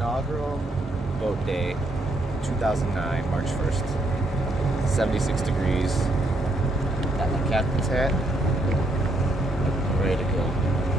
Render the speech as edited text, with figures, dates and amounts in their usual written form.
inaugural boat day, 2009, March 1st. 76 degrees. Got my captain's hat. I'm ready to go.